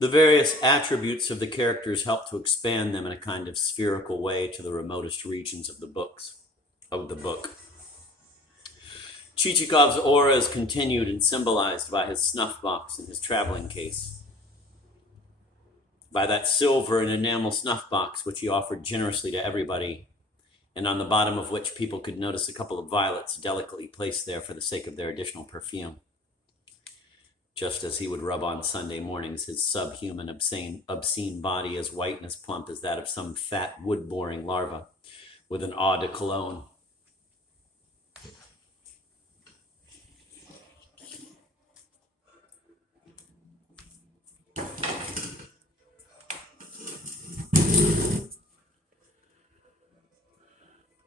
The various attributes of the characters help to expand them in a kind of spherical way to the remotest regions of the book. Chichikov's aura is continued and symbolized by his snuff box and his traveling case, by that silver and enamel snuff box which he offered generously to everybody, and on the bottom of which people could notice a couple of violets delicately placed there for the sake of their additional perfume, just as he would rub on Sunday mornings his subhuman, obscene body as white and as plump as that of some fat wood-boring larva with an eau de cologne.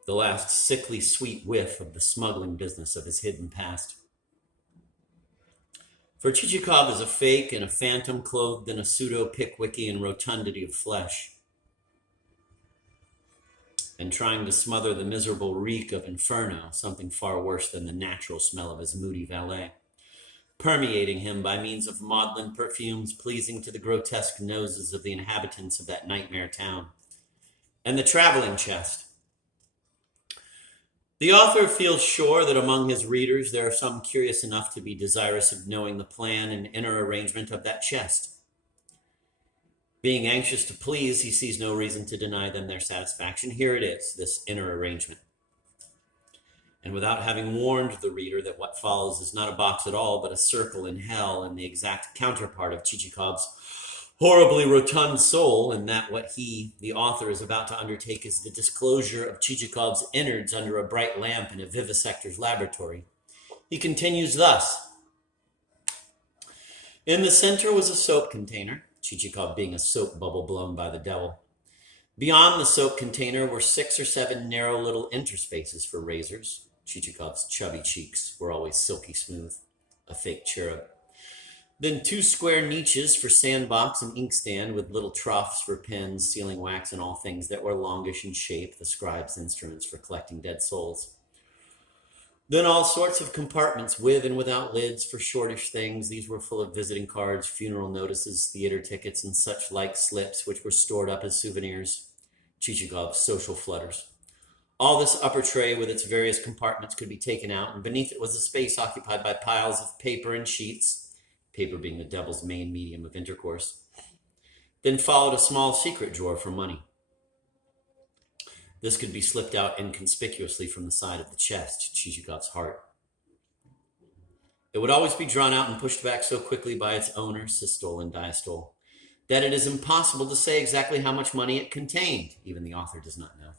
The last sickly sweet whiff of the smuggling business of his hidden past. For Chichikov is a fake and a phantom clothed in a pseudo-Pickwickian rotundity of flesh, and trying to smother the miserable reek of inferno, something far worse than the natural smell of his moody valet, permeating him by means of maudlin perfumes pleasing to the grotesque noses of the inhabitants of that nightmare town. And the traveling chest. The author feels sure that among his readers there are some curious enough to be desirous of knowing the plan and inner arrangement of that chest. Being anxious to please, he sees no reason to deny them their satisfaction. Here it is, this inner arrangement. And without having warned the reader that what follows is not a box at all, but a circle in hell, and the exact counterpart of Chichikov's horribly rotund soul, and that what he, the author, is about to undertake is the disclosure of Chichikov's innards under a bright lamp in a vivisector's laboratory. He continues thus. In the center was a soap container, Chichikov being a soap bubble blown by the devil. Beyond the soap container were 6 or 7 narrow little interspaces for razors. Chichikov's chubby cheeks were always silky smooth, a fake cherub. Then 2 square niches for sandbox and inkstand with little troughs for pens, sealing wax, and all things that were longish in shape, the scribe's instruments for collecting dead souls. Then all sorts of compartments with and without lids for shortish things. These were full of visiting cards, funeral notices, theater tickets, and such like slips, which were stored up as souvenirs. Chichikov's social flutters. All this upper tray with its various compartments could be taken out, and beneath it was a space occupied by piles of paper and sheets, paper being the devil's main medium of intercourse. Then followed a small secret drawer for money. This could be slipped out inconspicuously from the side of the chest, Chichikov's heart. It would always be drawn out and pushed back so quickly by its owner, systole and diastole, that it is impossible to say exactly how much money it contained. Even the author does not know.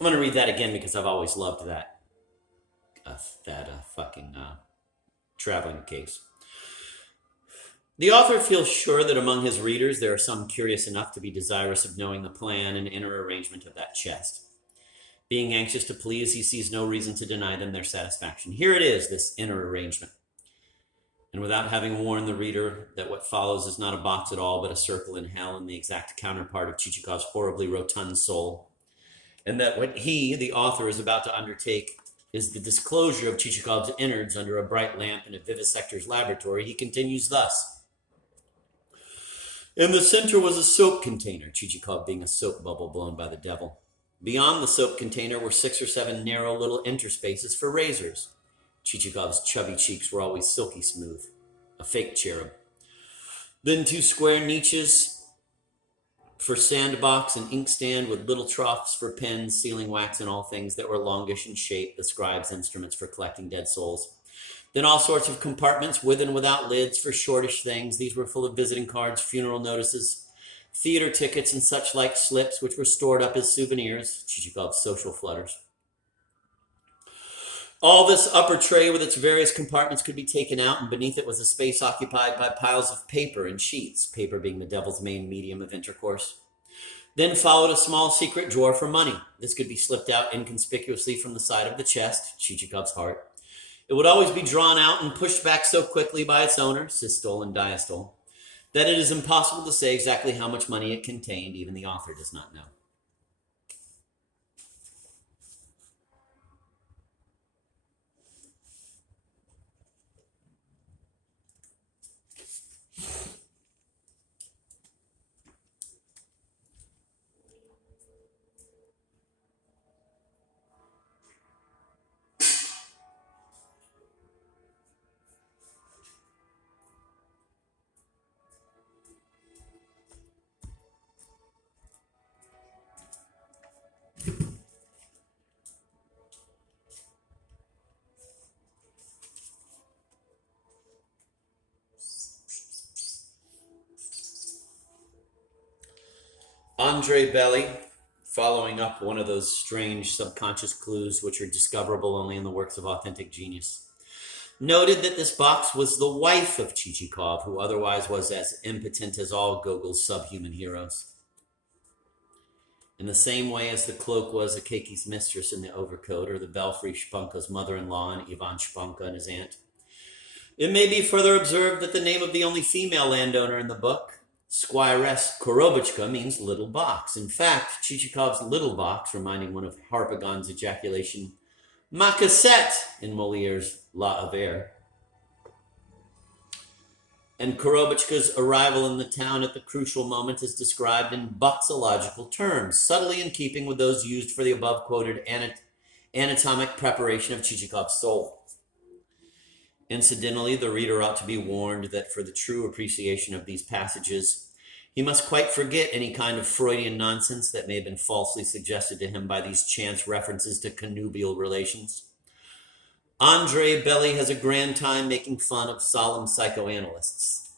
I'm going to read that again because I've always loved that fucking traveling case. The author feels sure that among his readers there are some curious enough to be desirous of knowing the plan and inner arrangement of that chest. Being anxious to please, he sees no reason to deny them their satisfaction. Here it is, this inner arrangement. And without having warned the reader that what follows is not a box at all, but a circle in hell, and the exact counterpart of Chichikov's horribly rotund soul, and that what he, the author, is about to undertake is the disclosure of Chichikov's innards under a bright lamp in a vivisector's laboratory, he continues thus. In the center was a soap container, Chichikov being a soap bubble blown by the devil. Beyond the soap container were 6 or 7 narrow little interspaces for razors. Chichikov's chubby cheeks were always silky smooth, a fake cherub. Then 2 square niches for sandbox and inkstand with little troughs for pens, sealing wax, and all things that were longish in shape, the scribe's instruments for collecting dead souls. Then all sorts of compartments with and without lids for shortish things. These were full of visiting cards, funeral notices, theater tickets, and such like slips, which were stored up as souvenirs, Chichikov's social flutters. All this upper tray with its various compartments could be taken out, and beneath it was a space occupied by piles of paper and sheets, paper being the devil's main medium of intercourse. Then followed a small secret drawer for money. This could be slipped out inconspicuously from the side of the chest, Chichikov's heart. It would always be drawn out and pushed back so quickly by its owner, systole and diastole, that it is impossible to say exactly how much money it contained. Even the author does not know. Andre Belly, following up one of those strange subconscious clues which are discoverable only in the works of authentic genius, noted that this box was the wife of Chichikov, who otherwise was as impotent as all Gogol's subhuman heroes. In the same way as the cloak was Akeki's mistress in the overcoat, or the belfry Shpunka's mother-in-law and Ivan Shpunka and his aunt, it may be further observed that the name of the only female landowner in the book, Squiress Korobuchka, means little box. In fact, Chichikov's little box, reminding one of Harpagon's ejaculation, ma cassette, in Moliere's La Avere. And Korobuchka's arrival in the town at the crucial moment is described in boxological terms, subtly in keeping with those used for the above-quoted anatomic preparation of Chichikov's soul. Incidentally, the reader ought to be warned that for the true appreciation of these passages, he must quite forget any kind of Freudian nonsense that may have been falsely suggested to him by these chance references to connubial relations. Andre Belly has a grand time making fun of solemn psychoanalysts.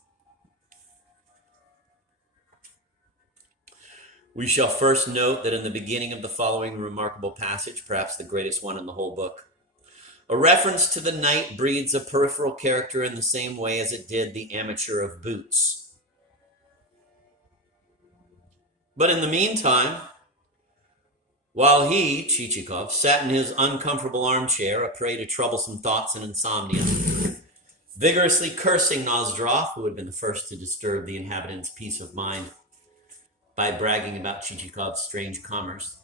We shall first note that in the beginning of the following remarkable passage, perhaps the greatest one in the whole book, a reference to the knight breeds a peripheral character in the same way as it did the amateur of boots. But in the meantime, while he, Chichikov, sat in his uncomfortable armchair, a prey to troublesome thoughts and insomnia, vigorously cursing Nozdrov, who had been the first to disturb the inhabitants' peace of mind by bragging about Chichikov's strange commerce,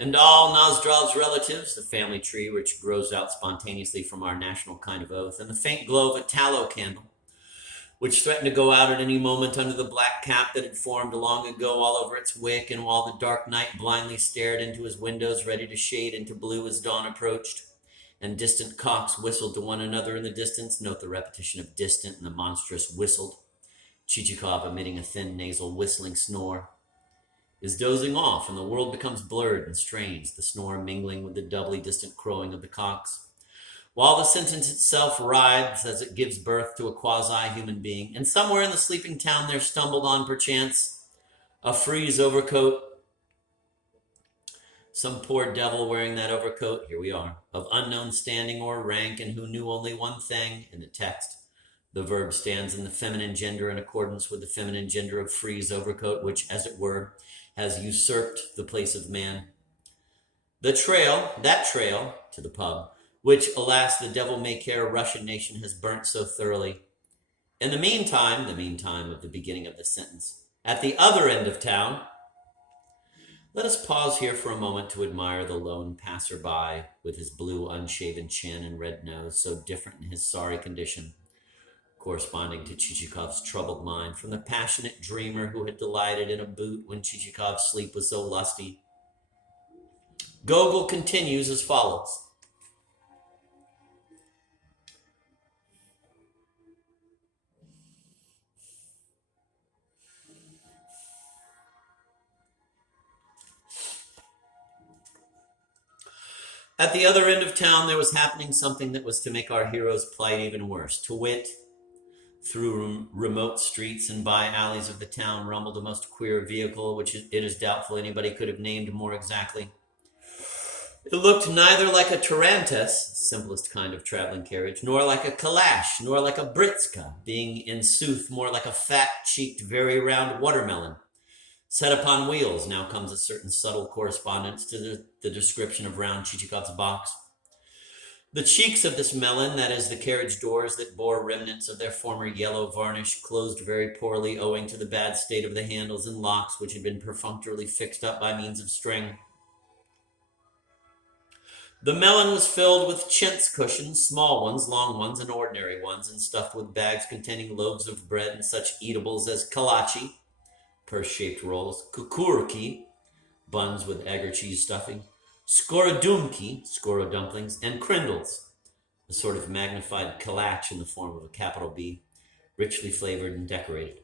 and all Nozdrov's relatives, the family tree which grows out spontaneously from our national kind of oath, and the faint glow of a tallow candle, which threatened to go out at any moment under the black cap that had formed long ago all over its wick, and while the dark night blindly stared into his windows, ready to shade into blue as dawn approached, and distant cocks whistled to one another in the distance. Note the repetition of distant and the monstrous whistled. Chichikov, emitting a thin nasal whistling snore, is dozing off, and the world becomes blurred and strange, the snore mingling with the doubly distant crowing of the cocks, while the sentence itself writhes as it gives birth to a quasi-human being. And somewhere in the sleeping town there stumbled on, perchance, a frieze overcoat. Some poor devil wearing that overcoat, here we are, of unknown standing or rank, and who knew only one thing. In the text, the verb stands in the feminine gender in accordance with the feminine gender of frieze overcoat, which, as it were, has usurped the place of man. That trail to the pub, which, alas, the devil-may-care Russian nation has burnt so thoroughly. In the meantime of the beginning of the sentence, at the other end of town, let us pause here for a moment to admire the lone passer-by with his blue unshaven chin and red nose, so different in his sorry condition, corresponding to Chichikov's troubled mind, from the passionate dreamer who had delighted in a boot when Chichikov's sleep was so lusty. Gogol continues as follows. At the other end of town, there was happening something that was to make our hero's plight even worse. To wit, through remote streets and by alleys of the town rumbled a most queer vehicle, which it is doubtful anybody could have named more exactly. It looked neither like a tarantass, simplest kind of traveling carriage, nor like a calash, nor like a britska, being in sooth more like a fat-cheeked, very round watermelon, set upon wheels. Now comes a certain subtle correspondence to the description of round Chichikov's box. The cheeks of this melon, that is, the carriage doors that bore remnants of their former yellow varnish, closed very poorly owing to the bad state of the handles and locks, which had been perfunctorily fixed up by means of string. The melon was filled with chintz cushions, small ones, long ones, and ordinary ones, and stuffed with bags containing loaves of bread and such eatables as kolache, purse-shaped rolls, kukuriki, buns with agar cheese stuffing, skorodumki, skoro dumplings, and krindles, a sort of magnified kalach in the form of a capital B, richly flavored and decorated.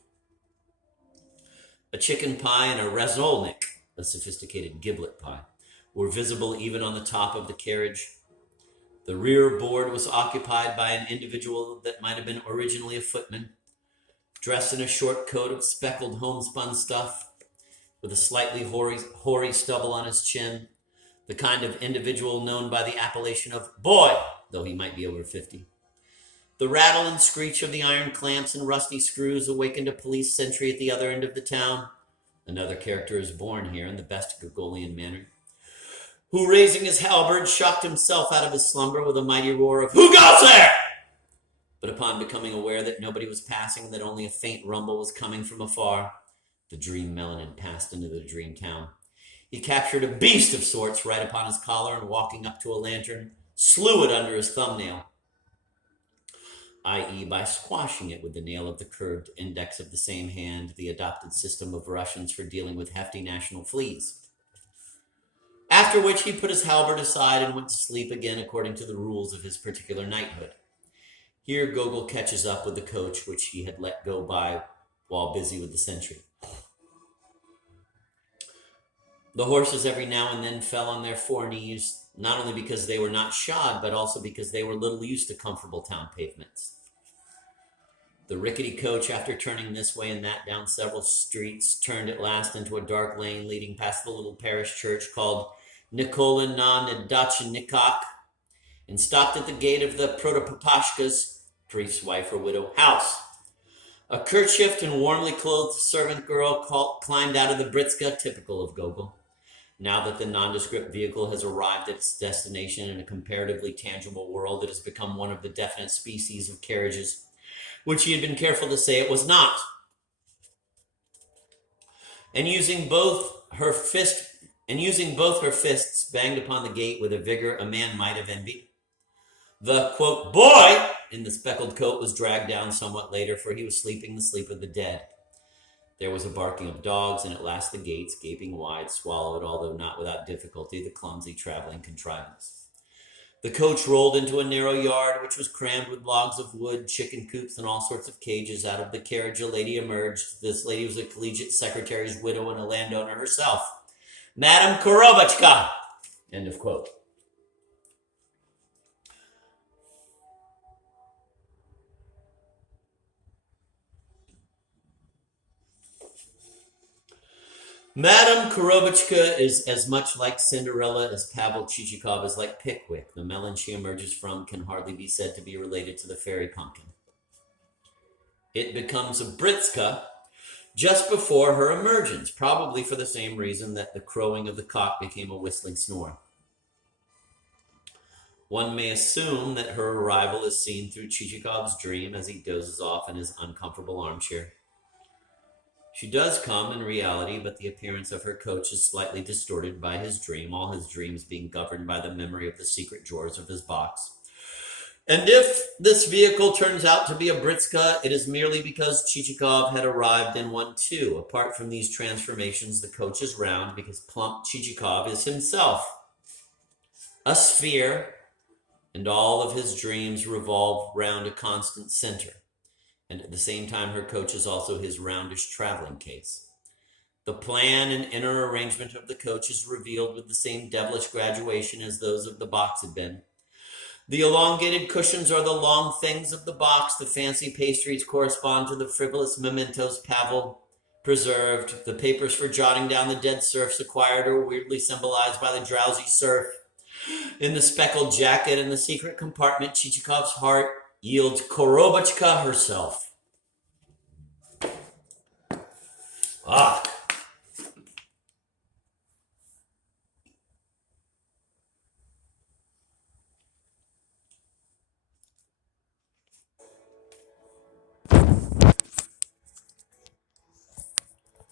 A chicken pie and a razolnik, a sophisticated giblet pie, were visible even on the top of the carriage. The rear board was occupied by an individual that might have been originally a footman, dressed in a short coat of speckled homespun stuff, with a slightly hoary stubble on his chin, the kind of individual known by the appellation of boy, though he might be over 50. The rattle and screech of the iron clamps and rusty screws awakened a police sentry at the other end of the town. Another character is born here in the best Gogolian manner, who, raising his halberd, shocked himself out of his slumber with a mighty roar of, "Who goes there?" But upon becoming aware that nobody was passing and that only a faint rumble was coming from afar, the dream melon had passed into the dream town. He captured a beast of sorts right upon his collar and, walking up to a lantern, slew it under his thumbnail, i.e. by squashing it with the nail of the curved index of the same hand, the adopted system of Russians for dealing with hefty national fleas. After which he put his halberd aside and went to sleep again according to the rules of his particular knighthood. Here Gogol catches up with the coach which he had let go by while busy with the sentry. The horses every now and then fell on their fore knees, not only because they were not shod, but also because they were little used to comfortable town pavements. The rickety coach, after turning this way and that down several streets, turned at last into a dark lane leading past the little parish church called Nikola na Nedachnikak, and stopped at the gate of the Protopapashka's, priest's wife or widow, house. A kerchiefed and warmly clothed servant girl climbed out of the britska, typical of Gogol. Now that the nondescript vehicle has arrived at its destination in a comparatively tangible world, it has become one of the definite species of carriages, which he had been careful to say it was not. And using both her fists banged upon the gate with a vigor a man might have envied. The, quote, boy in the speckled coat was dragged down somewhat later, for he was sleeping the sleep of the dead. There was a barking of dogs, and at last the gates, gaping wide, swallowed, although not without difficulty, the clumsy traveling contrivance. The coach rolled into a narrow yard, which was crammed with logs of wood, chicken coops, and all sorts of cages. Out of the carriage a lady emerged. This lady was a collegiate secretary's widow and a landowner herself. Madame Korobachka! End of quote. Madame Korobachka is as much like Cinderella as Pavel Chichikov is like Pickwick. The melon she emerges from can hardly be said to be related to the fairy pumpkin. It becomes a britska just before her emergence, probably for the same reason that the crowing of the cock became a whistling snore. One may assume that her arrival is seen through Chichikov's dream as he dozes off in his uncomfortable armchair. She does come in reality, but the appearance of her coach is slightly distorted by his dream, all his dreams being governed by the memory of the secret drawers of his box. And if this vehicle turns out to be a britska, it is merely because Chichikov had arrived in one too. Apart from these transformations, the coach is round because plump Chichikov is himself a sphere, and all of his dreams revolve round a constant center. And at the same time, her coach is also his roundish traveling case. The plan and inner arrangement of the coach is revealed with the same devilish graduation as those of the box had been. The elongated cushions are the long things of the box. The fancy pastries correspond to the frivolous mementos Pavel preserved. The papers for jotting down the dead serfs acquired are weirdly symbolized by the drowsy serf. In the speckled jacket in the secret compartment, Chichikov's heart yields Korobotchka herself.